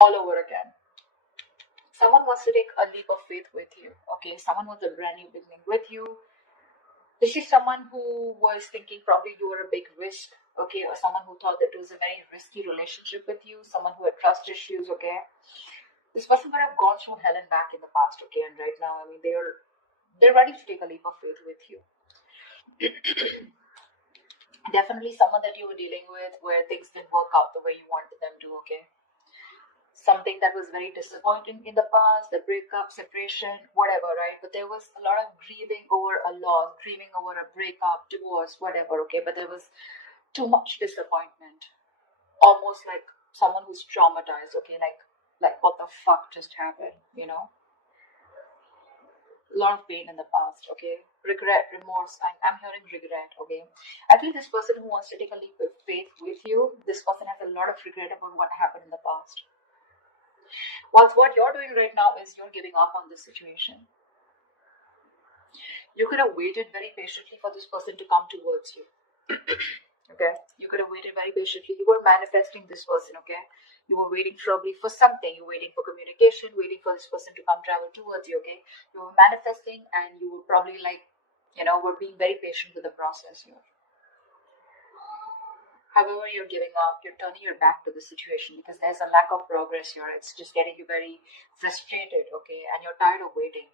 all over again. Someone wants to take a leap of faith with you, okay? Someone wants a brand new beginning with you. This is someone who was thinking probably you were a big risk, okay? Or someone who thought that it was a very risky relationship with you, someone who had trust issues, okay? This person might have gone through hell and back in the past, okay? And right now, I mean, they're ready to take a leap of faith with you. Definitely someone that you were dealing with where things didn't work out the way you wanted them to, okay? Something that was very disappointing in the past, the breakup, separation, whatever, right? But there was a lot of grieving over a loss, grieving over a breakup, divorce, whatever, okay? But there was too much disappointment, almost like someone who's traumatized, okay? Like what the fuck just happened, you know? A lot of pain in the past, okay? Regret, remorse. I'm hearing regret, okay? I feel this person who wants to take a leap of faith with you, this person has a lot of regret about what happened in the past. Whilst what you're doing right now is you're giving up on this situation. You could have waited very patiently for this person to come towards you. Okay? You could have waited very patiently. You were manifesting this person, okay? You were waiting probably for something. You were waiting for communication, waiting for this person to come travel towards you, okay? You were manifesting and you were probably like, were being very patient with the process here. However, you're giving up, you're turning your back to the situation because there's a lack of progress here. It's just getting you very frustrated, okay? And you're tired of waiting.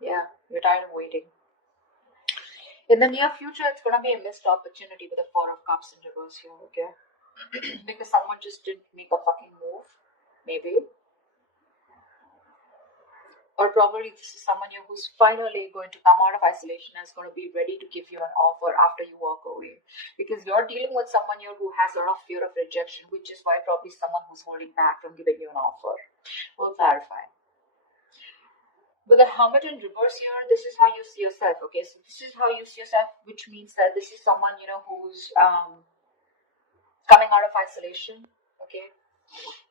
Yeah, you're tired of waiting. In the near future, it's going to be a missed opportunity with the Four of Cups in reverse here, okay? Because someone just didn't make a fucking move, maybe. Or probably this is someone who's finally going to come out of isolation and is going to be ready to give you an offer after you walk away. Because you're dealing with someone here who has a lot of fear of rejection, which is why probably someone who's holding back from giving you an offer. We'll clarify. With the Hermit in reverse here, this is how you see yourself, okay? So this is how you see yourself, which means that this is someone, who's coming out of isolation, okay?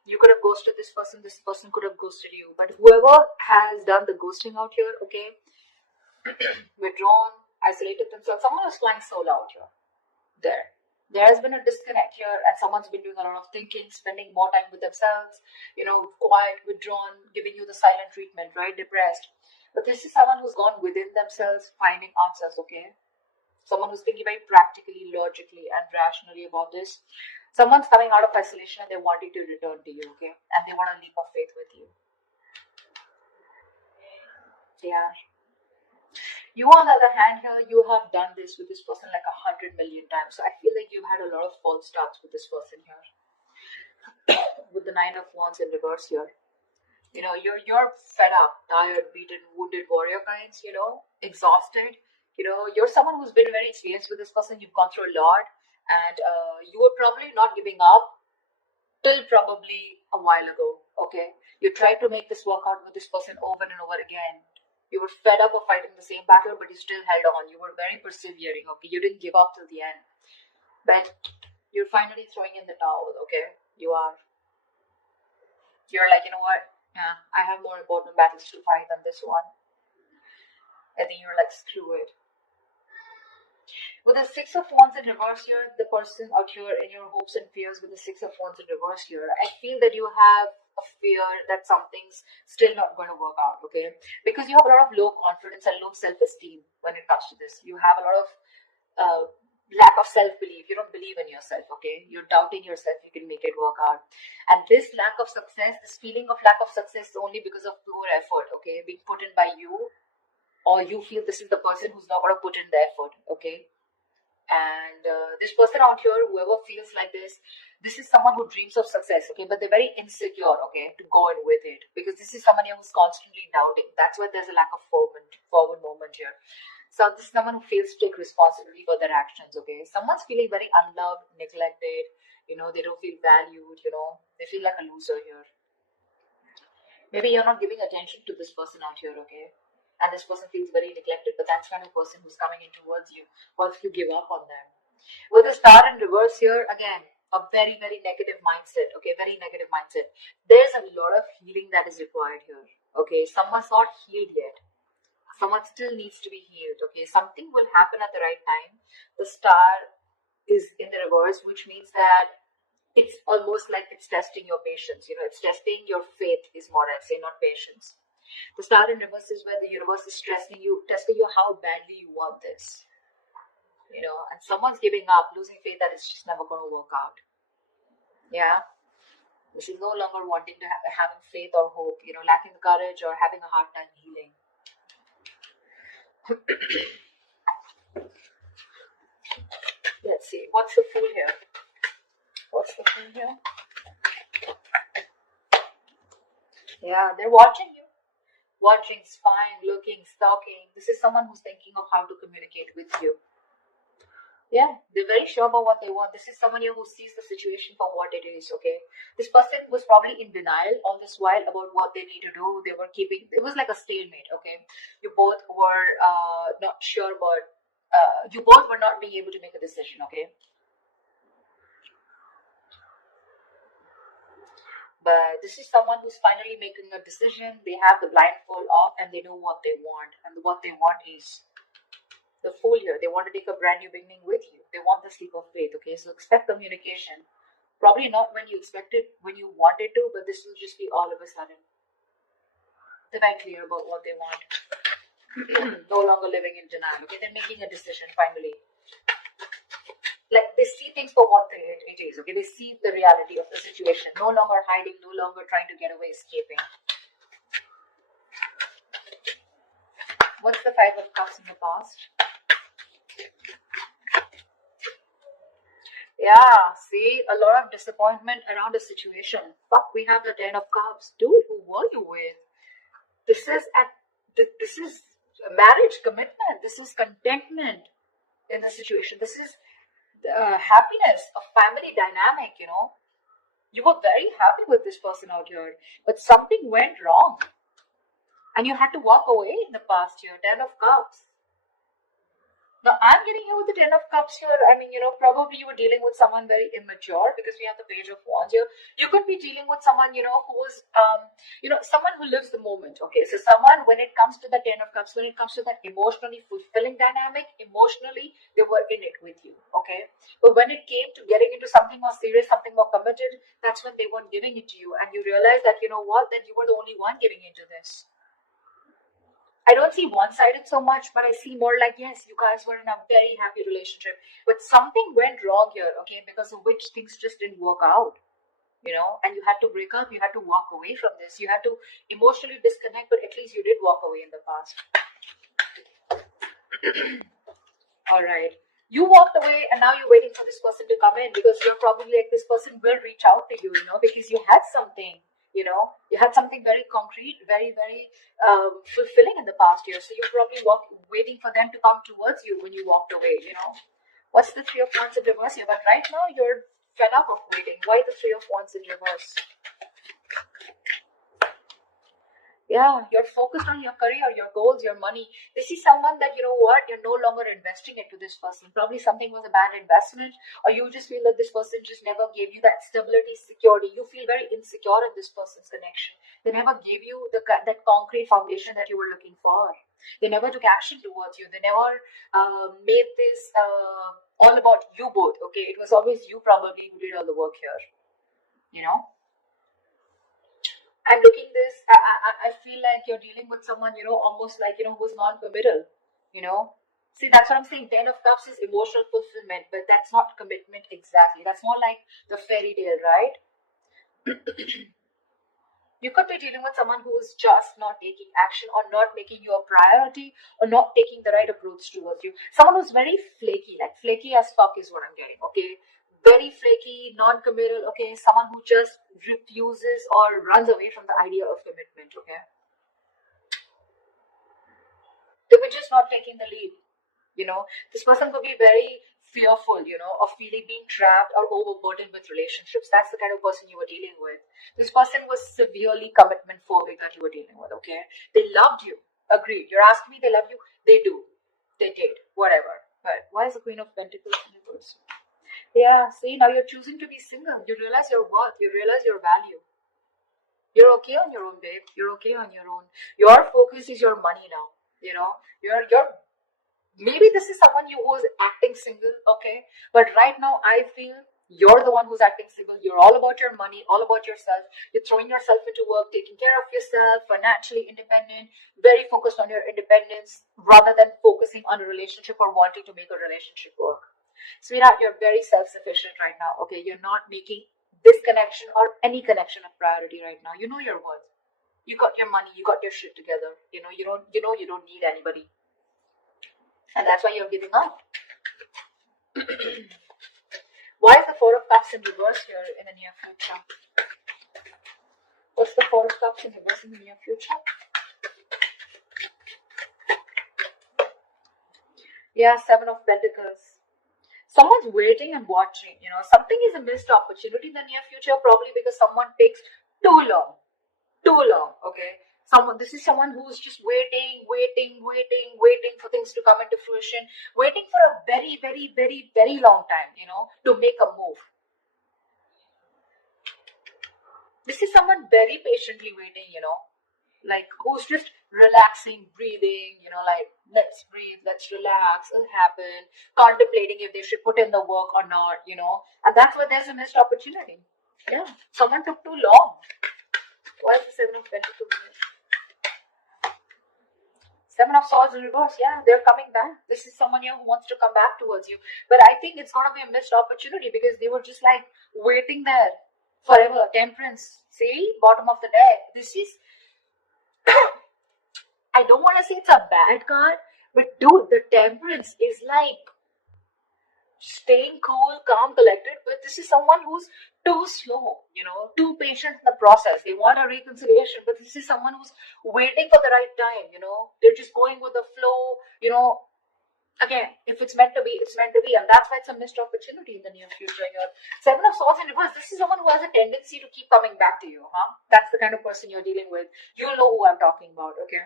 You could have ghosted this person could have ghosted you. But whoever has done the ghosting out here, okay, withdrawn, isolated themselves, someone is flying solo out here. There has been a disconnect here, and someone's been doing a lot of thinking, spending more time with themselves, quiet, withdrawn, giving you the silent treatment, right? Depressed. But this is someone who's gone within themselves, finding answers, okay? Someone who's thinking very practically, logically, and rationally about this. Someone's coming out of isolation and they wanting to return to you, okay? And they want a leap of faith with you. Yeah. You, on the other hand, here, you have done this with this person like 100 million times. So I feel like you've had a lot of false starts with this person here. With the Nine of Wands in reverse here. You're fed up, tired, beaten, wounded warrior kinds, exhausted. You're someone who's been very experienced with this person. You've gone through a lot. And you were probably not giving up till probably a while ago, okay? You tried to make this work out with this person over and over again. You were fed up of fighting the same battle, but you still held on. You were very persevering, okay? You didn't give up till the end. But you're finally throwing in the towel, okay? You're like, you know what? Yeah, I have more important battles to fight than this one. I think you're like, screw it. With the Six of Wands in reverse here, the person out here in your hopes and fears with the Six of Wands in reverse here, I feel that you have a fear that something's still not going to work out, okay? Because you have a lot of low confidence and low self-esteem when it comes to this. You have a lot of lack of self-belief. You don't believe in yourself, okay? You're doubting yourself you can make it work out. And this lack of success, this feeling of lack of success is only because of poor effort, okay? Being put in by you, or you feel this is the person who's not going to put in the effort, okay? And this person out here, whoever feels like this is someone who dreams of success, okay, but they're very insecure, okay, to go in with it, because this is someone who's constantly doubting. That's why there's a lack of forward movement here. So this is someone who feels to take responsibility for their actions, okay. Someone's feeling very unloved, neglected, they don't feel valued, they feel like a loser here. Maybe you're not giving attention to this person out here, okay. And this person feels very neglected, but that's kind of person who's coming in towards you. What if you give up on them? With the Star in reverse here, again, a very, very negative mindset, okay, very negative mindset. There's a lot of healing that is required here, okay. Someone's not healed yet. Someone still needs to be healed, okay. Something will happen at the right time. The Star is in the reverse, which means that it's almost like it's testing your patience. It's testing your faith is more, I'd say, not patience. The star in reverse is where the universe is testing you how badly you want this. And someone's giving up, losing faith that it's just never going to work out. Yeah. This is no longer wanting to having faith or hope, lacking the courage or having a hard time healing. Let's see. What's the Fool here? Yeah, they're watching you. Watching, spying, looking, stalking. This is someone who's thinking of how to communicate with you. Yeah, they're very sure about what they want. This is someone here who sees the situation for what it is, okay? This person was probably in denial all this while about what they need to do. They were it was like a stalemate, okay? You both were not sure about, you both were not being able to make a decision, okay? But this is someone who's finally making a decision. They have the blindfold off and they know what they want. And what they want is the Fool here. They want to take a brand new beginning with you. They want the leap of faith, okay? So expect communication. Probably not when you expected, when you wanted to, but this will just be all of a sudden. They're very clear about what they want. No longer living in denial, okay? They're making a decision finally. Like, they see things for what it is, okay? They see the reality of the situation. No longer hiding, no longer trying to get away, escaping. What's the Five of Cups in the past? Yeah, see, a lot of disappointment around the situation. Fuck, we have the Ten of Cups. Dude, who were you with? This is a marriage commitment. This is contentment in the situation. This is happiness, a family dynamic, You were very happy with this person out here, but something went wrong. And you had to walk away in the past year. Ten of Cups. Now, I'm getting here with the Ten of Cups here. I mean, probably you were dealing with someone very immature because we have the Page of Wands here. You could be dealing with someone, who was, someone who lives the moment, okay? So someone, when it comes to the Ten of Cups, when it comes to that emotionally fulfilling dynamic, emotionally, they were in it with you, okay? But when it came to getting into something more serious, something more committed, that's when they weren't giving it to you. And you realize that, that you were the only one giving into this. I don't see one-sided so much, but I see more like, yes, you guys were in a very happy relationship, but something went wrong here, okay, because of which things just didn't work out, and you had to break up, you had to walk away from this, you had to emotionally disconnect, but at least you did walk away in the past. All right. You walked away and now you're waiting for this person to come in because you're probably like, this person will reach out to you, because you had something. You had something very concrete, very, very fulfilling in the past year. So you're probably waiting for them to come towards you when you walked away, What's the Three of Wands in reverse here? But right now you're fed up of waiting. Why the Three of Wands in reverse? Yeah, you're focused on your career, your goals, your money. This is someone that, you're no longer investing into this person. Probably something was a bad investment, or you just feel that this person just never gave you that stability, security. You feel very insecure in this person's connection. They never gave you that concrete foundation that you were looking for. They never took action towards you. They never made this all about you both, okay? It was always you probably who did all the work here, I'm looking this, I feel like you're dealing with someone, almost like, who's non-committal, See, that's what I'm saying. Ten of Cups is emotional fulfillment, but that's not commitment exactly. That's more like the fairy tale, right? You could be dealing with someone who's just not taking action or not making you a priority or not taking the right approach towards you. Someone who's very flaky, like flaky as fuck is what I'm getting, okay? Very flaky, non-committal, okay? Someone who just refuses or runs away from the idea of commitment, okay? They were just not taking the lead, This person could be very fearful, of feeling being trapped or overburdened with relationships. That's the kind of person you were dealing with. This person was severely commitment phobic that you were dealing with, okay? They loved you. Agreed. You're asking me they love you? They do. They did. Whatever. But why is the Queen of Pentacles in reverse? Yeah, see, now you're choosing to be single. You realize your worth. You realize your value. You're okay on your own, babe. You're okay on your own. Your focus is your money now. You're maybe this is someone who was acting single, okay? But right now, I feel You're the one who's acting single. You're all about your money, all about yourself. You're throwing yourself into work, taking care of yourself, financially independent, very focused on your independence rather than focusing on a relationship or wanting to make a relationship work. Sweetheart, you're very self-sufficient right now. Okay, you're not making this connection or any connection a priority right now. You know your worth. You got your money, you got your shit together. You know you don't need anybody. And that's why you're giving up. Why is the Four of Cups in reverse here in the near future? What's the Four of Cups in reverse in the near future? Yeah, Seven of Pentacles. Someone's waiting and watching. Something is a missed opportunity in the near future, probably because someone takes too long. Okay? This is someone who's just waiting for things to come into fruition, waiting for a very, very, very, very long time, to make a move. This is someone very patiently waiting, like who's just relaxing, breathing, like let's breathe, let's relax, it'll happen, contemplating if they should put in the work or not, and that's why there's a missed opportunity. Yeah, someone took too long. Why is the Seven of Pentacles here? Seven of Swords in reverse. Yeah, they're coming back. This is someone here who wants to come back towards you. But I think it's going to be a missed opportunity because they were just like waiting there forever. Temperance. See? Bottom of the deck. This is... I don't want to say it's a bad card, but dude, the Temperance is like staying cool, calm, collected. But this is someone who's too slow, too patient in the process. They want a reconciliation, but this is someone who's waiting for the right time, They're just going with the flow, Again, if it's meant to be, it's meant to be. And that's why it's a missed opportunity in the near future here. Seven of Swords in reverse. This is someone who has a tendency to keep coming back to you, That's the kind of person you're dealing with. You'll know who I'm talking about, okay?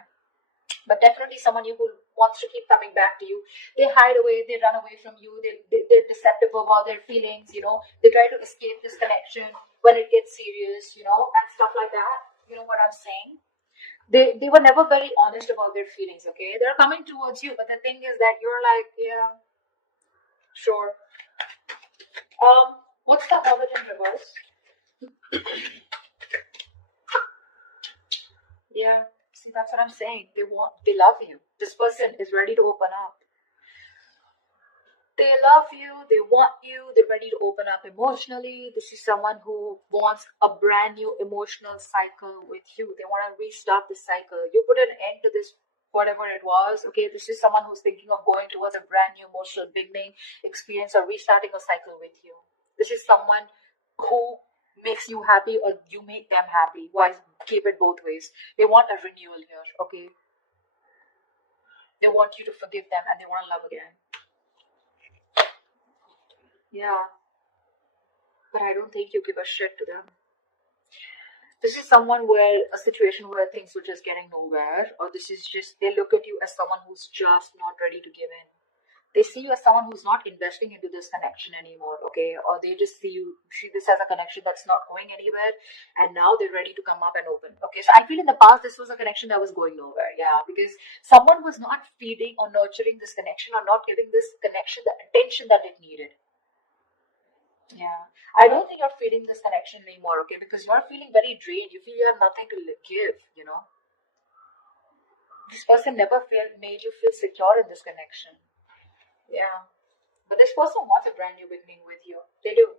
But definitely someone who wants to keep coming back to you. They hide away, they run away from you, they're deceptive about their feelings, They try to escape this connection when it gets serious, and stuff like that. You know what I'm saying? They were never very honest about their feelings, okay? They're coming towards you, but the thing is that you're like, yeah, sure. What's the Hermit in reverse? Yeah. See, that's what I'm saying. They love you. This person is ready to open up. They love you, they want you, they're ready to open up emotionally. This is someone who wants a brand new emotional cycle with you. They want to restart the cycle. You put an end to this, whatever it was, okay? This is someone who's thinking of going towards a brand new emotional beginning, experience, or restarting a cycle with you. This is someone who makes you happy or you make them happy. Why keep it both ways? They want a renewal here, okay? They want you to forgive them and they want to love again. Yeah, but I don't think you give a shit to them. This is someone a situation where things were just getting nowhere, or this is just, they look at you as someone who's just not ready to give in. They see you as someone who's not investing into this connection anymore, okay? Or they just see this as a connection that's not going anywhere, and now they're ready to come up and open, okay? So I feel in the past, this was a connection that was going nowhere, yeah, because someone was not feeding or nurturing this connection or not giving this connection the attention that it needed. Yeah, I don't think you're feeling this connection anymore, okay? Because you're feeling very drained. You feel you have nothing to give, This person never made you feel secure in this connection. Yeah, but this person wants a brand new beginning with you. They do,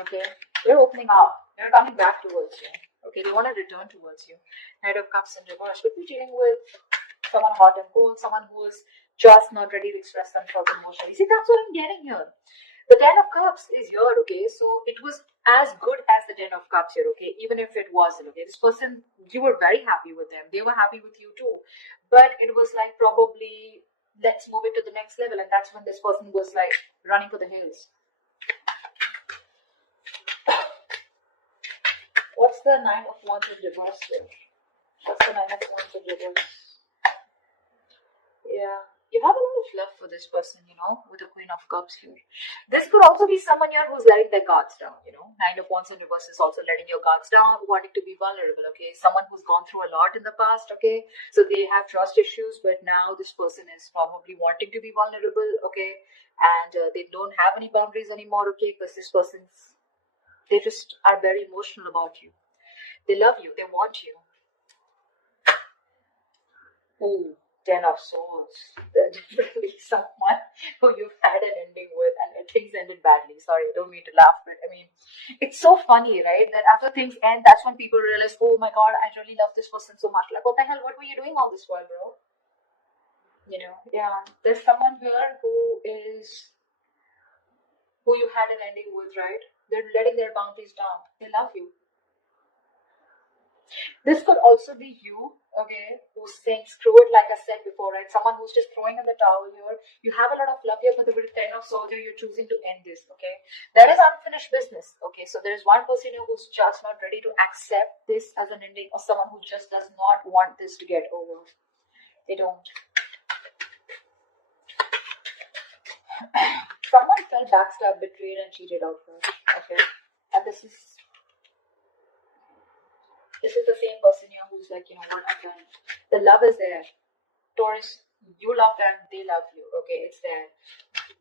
okay? They're opening up. They're coming back towards you, okay? They want to return towards you. Knight of Cups in reverse. Could be dealing with someone hot and cold, someone who is just not ready to express themselves emotionally. See, that's what I'm getting here. The Ten of Cups is here, okay? So it was as good as the Ten of Cups here, okay? Even if it wasn't, okay? This person, you were very happy with them. They were happy with you too. But it was like probably, let's move it to the next level. And that's when this person was like running for the hills. What's the Nine of Wands in reverse here? What's the Nine of Wands in reverse? Yeah. You have a lot of love for this person, with the Queen of Cups here. This could also be someone here who's letting their guards down, Nine of Wands in reverse is also letting your guards down, wanting to be vulnerable, okay? Someone who's gone through a lot in the past, okay? So they have trust issues, but now this person is probably wanting to be vulnerable, okay? And they don't have any boundaries anymore, okay? Because this person's, they just are very emotional about you. They love you, they want you. Ooh, Ten of Swords. Definitely someone who you've had an ending with and things ended badly. Sorry, I don't mean to laugh, but I mean, it's so funny, right? That after things end, that's when people realize, oh my god, I really love this person so much. Like, what the hell? What were you doing all this while, bro? Yeah. There's someone here who you had an ending with, right? They're letting their boundaries down. They love you. This could also be you, okay, who's saying screw it, like I said before, right? Someone who's just throwing in the towel here. You have a lot of love here, but with the Ten of Swords here, you're choosing to end this, okay? There is unfinished business, okay? So there's one person here who's just not ready to accept this as an ending, or someone who just does not want this to get over. They don't. Someone felt backstabbed, betrayed, and cheated out here, okay? And this is the same person here who's like, what I've done. The love is there. Taurus, you love them, they love you, okay? It's there.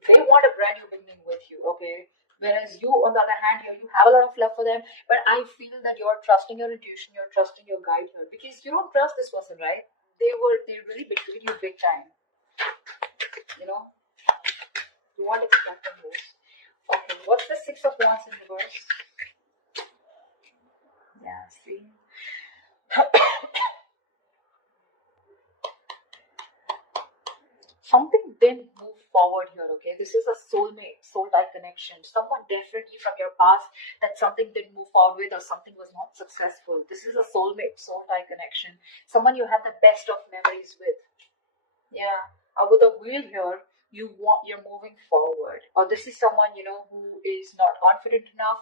They want a brand new beginning with you, okay? Whereas you, on the other hand, here, you have a lot of love for them, but I feel that you're trusting your intuition, you're trusting your guide here, because you don't trust this person, right? They really betrayed you big time. You want to expect from this. Okay, what's the Six of Wands in reverse? Yeah, see? Something didn't move forward here, okay? This is a soulmate, soul-type connection. Someone definitely from your past that something didn't move forward with or something was not successful. This is a soulmate, soul-type connection. Someone you had the best of memories with. Yeah. With a wheel here, you're moving forward. Or this is someone, who is not confident enough.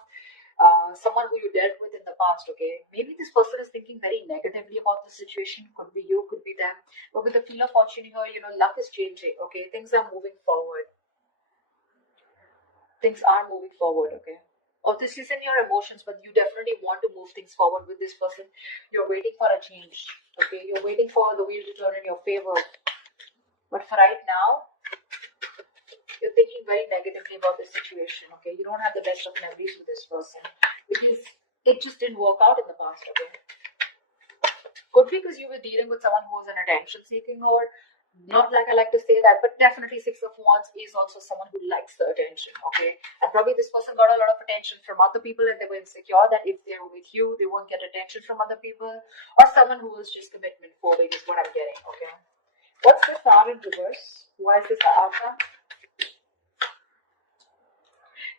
Someone who you dealt with in the past, okay? Maybe this person is thinking very negatively about the situation. Could be you, could be them. But with the Wheel of Fortune here, luck is changing, okay? Things are moving forward. Things are moving forward, okay? Or this is in your emotions, but you definitely want to move things forward with this person. You're waiting for a change, okay? You're waiting for the wheel to turn in your favor. But for right now, you're thinking very negatively about the situation, okay? You don't have the best of memories with this person because it just didn't work out in the past, okay? Could be because you were dealing with someone who was an attention seeking, or not like I like to say that, but definitely Six of Wands is also someone who likes the attention, okay? And probably this person got a lot of attention from other people and they were insecure that if they're with you, they won't get attention from other people, or someone who is just commitment phobic is what I'm getting, okay? What's this star in reverse? Why is this the outcome?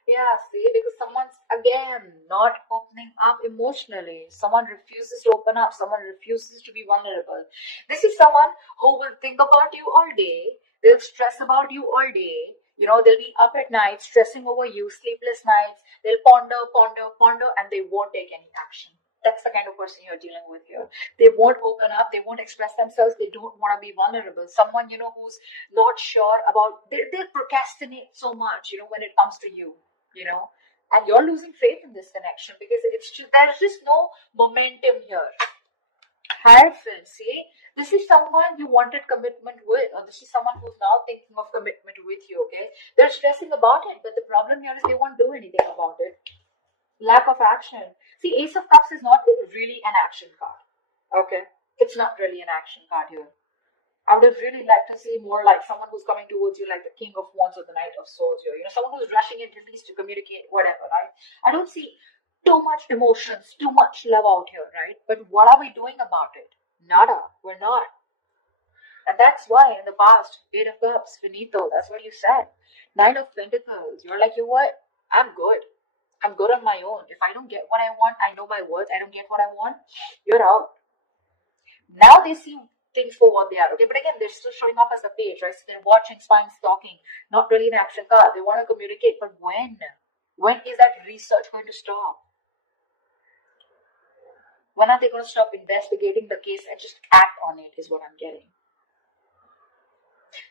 Yeah, see, because someone's again not opening up emotionally. Someone refuses to open up. Someone refuses to be vulnerable. This is someone who will think about you all day. They'll stress about you all day. They'll be up at night stressing over you, sleepless nights. They'll ponder, ponder, ponder, and they won't take any action. That's the kind of person you're dealing with here. They won't open up. They won't express themselves. They don't want to be vulnerable. Someone, who's not sure about, they procrastinate so much, when it comes to you. And you're losing faith in this connection because there's just no momentum here. Hierophant, see, this is someone you wanted commitment with, or this is someone who's now thinking of commitment with you, okay? They're stressing about it, but the problem here is they won't do anything about it. Lack of action. See, Ace of Cups is not really an action card, okay? It's not really an action card here. I would have really liked to see more like someone who's coming towards you like the King of Wands or the Knight of Swords here. Someone who's rushing in at least to communicate, whatever, right? I don't see too much emotions, too much love out here, right? But what are we doing about it? Nada. We're not. And that's why in the past, Eight of Cups, finito, that's what you said. Nine of Pentacles, you're like, you know what? I'm good. I'm good on my own. If I don't get what I want, I know my worth. I don't get what I want, you're out. Now they see things for what they are, okay? But again, they're still showing up as a page, right? So they're watching, spying, stalking, not really an action card. They want to communicate, but when? When is that research going to stop? When are they going to stop investigating the case and just act on it, is what I'm getting.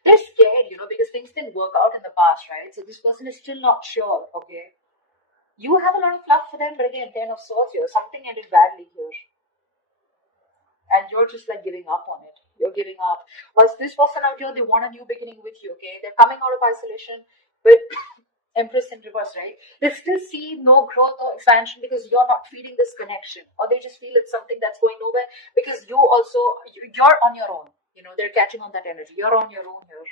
They're scared, because things didn't work out in the past, right? So this person is still not sure, okay? You have a lot of love for them, but again, 10 of swords here. Something ended badly here. And you're just like giving up on it. You're giving up. But this person out here, they want a new beginning with you, okay? They're coming out of isolation, but Empress in reverse, right? They still see no growth or expansion because you're not feeding this connection, or they just feel it's something that's going nowhere because you're on your own. They're catching on that energy. You're on your own here.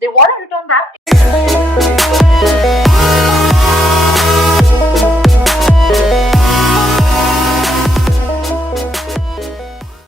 They want to return back.